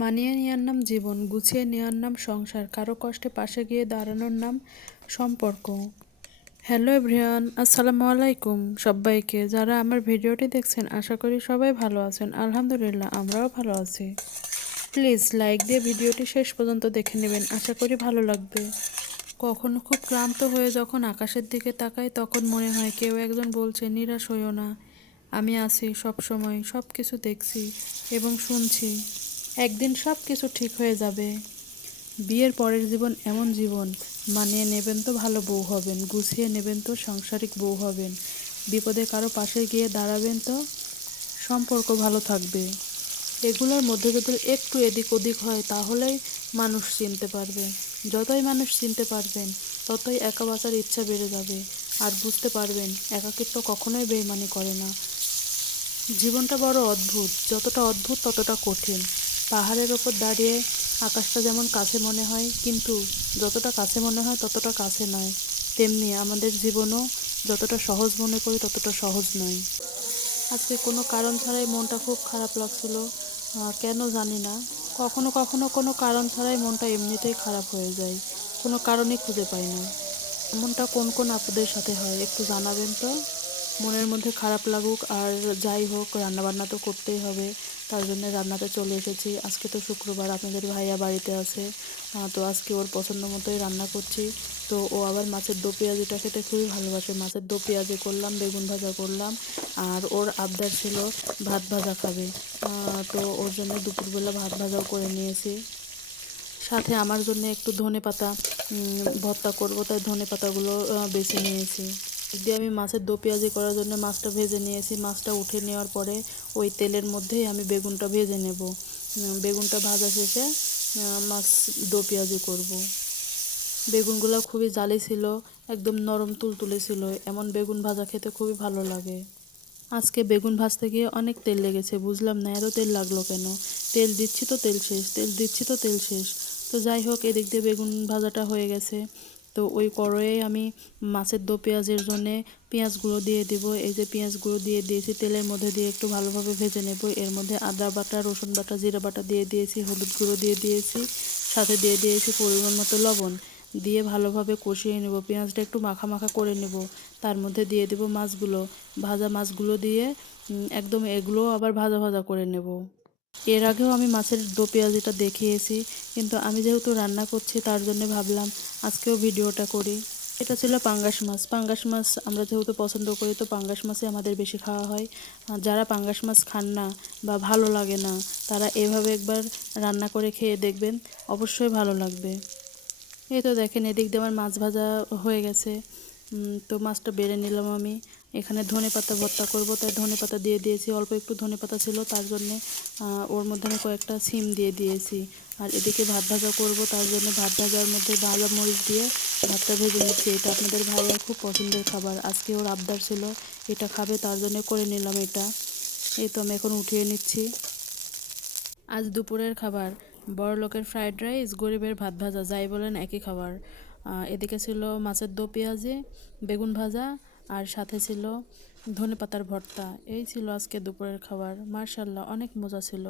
মানিয়ে নেওয়ার নাম জীবন, গুছিয়ে নেওয়ার নাম সংসার, কারো কষ্টে পাশে গিয়ে দাঁড়ানোর নাম সম্পর্ক। হ্যালো এভরিওয়ান, আসসালামু আলাইকুম সবাইকে। যারা আমার ভিডিওটি দেখছেন আশা করি সবাই ভালো আছেন। আলহামদুলিল্লাহ আমরাও ভালো আছি। প্লিজ লাইক দিয়ে ভিডিওটি শেষ পর্যন্ত দেখে নেবেন, আশা করি ভালো লাগবে। কখনো খুব ক্লান্ত হয়ে যখন আকাশের দিকে তাকাই তখন মনে হয় কেউ একজন বলছে নিরাশ হইও না, আমি আছি সব সময়, সব কিছু দেখছি এবং শুনছি। একদিন সব কিছু ঠিক হয়ে যাবে। বিয়ের পরের জীবন এমন জীবন, মানিয়ে নেবেন তো ভালো বউ হবেন, গুছিয়ে নেবেন তো সাংসারিক বউ হবেন, বিপদে কারো পাশে গিয়ে দাঁড়াবেন তো সম্পর্ক ভালো থাকবে। এগুলোর মধ্যে যদি একটু এদিক ওদিক হয় তাহলেই মানুষ চিনতে পারবে। যতই মানুষ চিনতে পারবেন ততই একা বাঁচার ইচ্ছা বেড়ে যাবে। আর বুঝতে পারবেন একাকিত্ব কখনোই বেইমানি করে না। জীবনটা বড় অদ্ভুত, যতটা অদ্ভুত ততটা কঠিন। পাহাড়ের ওপর দাঁড়িয়ে আকাশটা যেমন কাছে মনে হয়, কিন্তু যতটা কাছে মনে হয় ততটা কাছে নয়, তেমনি আমাদের জীবনও যতটা সহজ মনে করি ততটা সহজ নয়। আজকে কোনো কারণ ছাড়াই মনটা খুব খারাপ লাগছিল, কেন জানি না। কখনো কখনো কোনো কারণ ছাড়াই মনটা এমনিতেই খারাপ হয়ে যায়, কোনো কারণই খুঁজে পাই না। এমনটা কোন কোন আপুদের সাথে হয় একটু জানাবেন তো। মনের মধ্যে খারাপ লাগুক আর যাই হোক, রান্নাবান্না তো করতেই হবে, তার জন্য রান্নাতে চলে এসেছি। আজকে তো শুক্রবার, আপনাদের ভাইয়া বাড়িতে আছে, তো আজকে ওর পছন্দ মতোই রান্না করছি। তো ও আবার মাছের দো পেঁয়াজিটা খেতে খুবই ভালোবাসে। মাছের দো পেঁয়াজি করলাম, বেগুন ভাজা করলাম, আর ওর আবদার ছিল ভাত ভাজা খাবে। তো ওর জন্য দুপুরবেলা ভাত ভাজাও করে নিয়েছি। সাথে আমার জন্য একটু ধনেপাতা ভর্তা করব, তাই ধনেপাতাগুলো বেছে নিয়েছি। দিয়ে আমি মাছের দো পেঁয়াজি করার জন্য মাছটা ভেজে নিয়েছি। মাছটা উঠে নেওয়ার পরে ওই তেলের মধ্যেই আমি বেগুনটা ভেজে নেব। বেগুনটা ভাজা শেষে মাছ দো পেঁয়াজি করব। বেগুনগুলো খুবই জালি ছিল, একদম নরম তুলতুলে ছিল। এমন বেগুন ভাজা খেতে খুবই ভালো লাগে। আজকে বেগুন ভাজতে গিয়ে অনেক তেল লেগেছে, বুঝলাম না এরও তেল লাগলো কেন। তেল দিচ্ছি তো তেল শেষ, তেল দিচ্ছি তো তেল শেষ। তো যাই হোক, এদিক দিয়ে বেগুন ভাজাটা হয়ে গেছে। তো ওই কড়াইয়ে আমি মাছের দো পেঁয়াজের জন্যে পেঁয়াজগুলো দিয়ে দিব। এই যে পেঁয়াজগুলো দিয়ে দিয়েছি, তেলের মধ্যে দিয়ে একটু ভালোভাবে ভেজে নেব। এর মধ্যে আদা বাটা, রসুন বাটা, জিরা বাটা দিয়ে দিয়েছি, হলুদ গুঁড়ো দিয়ে দিয়েছি, সাথে দিয়ে দিয়েছি পরিমাণ মতো লবণ। দিয়ে ভালোভাবে কষিয়ে নেব, পেঁয়াজটা একটু মাখা মাখা করে নেব। তার মধ্যে দিয়ে দেব মাছগুলো, ভাজা মাছগুলো দিয়ে একদম এগুলো আবার ভাজা ভাজা করে নেব। এর আগেও আমি মাছের দো পেঁয়াজিটা দেখিয়েছি, কিন্তু আমি যেহেতু রান্না করছি তার জন্য ভাবলাম আজকেও ভিডিওটা করি। এটা ছিল পাঙ্গাস মাছ। পাঙ্গাস মাছ আমরা যেহেতু পছন্দ করি, তো পাঙ্গাস মাছই আমাদের বেশি খাওয়া হয়। যারা পাঙ্গাস মাছ খান না বা ভালো লাগে না, তারা এভাবে একবার রান্না করে খেয়ে দেখবেন, অবশ্যই ভালো লাগবে। এই তো দেখেন, এদিক দিয়ে আমার মাছ ভাজা হয়ে গেছে। তো মাছটা বেড়ে নিলাম আমি। এখানে ধনেপাতা ভর্তা করব, তাই ধনেপাতা দিয়ে দিয়েছি। অল্প একটু ধনেপাতা ছিল, তার জন্যে ওর মধ্যে আমি কয়েকটা সিম দিয়ে দিয়েছি। আর এদিকে ভাত ভাজা করব, তার জন্য ভাত ভাজার মধ্যে ভাজা মরিচ দিয়ে ভাতটা ভেজে নিচ্ছি। এটা আপনাদের ভাইয়ার খুব পছন্দের খাবার, আজকে ওর আবদার ছিল এটা খাবে, তার জন্য করে নিলাম এটা। এই তো আমি এখন উঠিয়ে নিচ্ছি। আজ দুপুরের খাবার বড়লোকের ফ্রাইড রাইস, গরিবের ভাত ভাজা, যাই বলেন একই খাবার। এদিকে ছিল মাছের দো পেঁয়াজি, বেগুন ভাজা, আর সাথে ছিল ধনেপাতার ভর্তা। এই ছিল আজকে দুপুরের খাবার। মার্শাল্লাহ, অনেক মজা ছিল।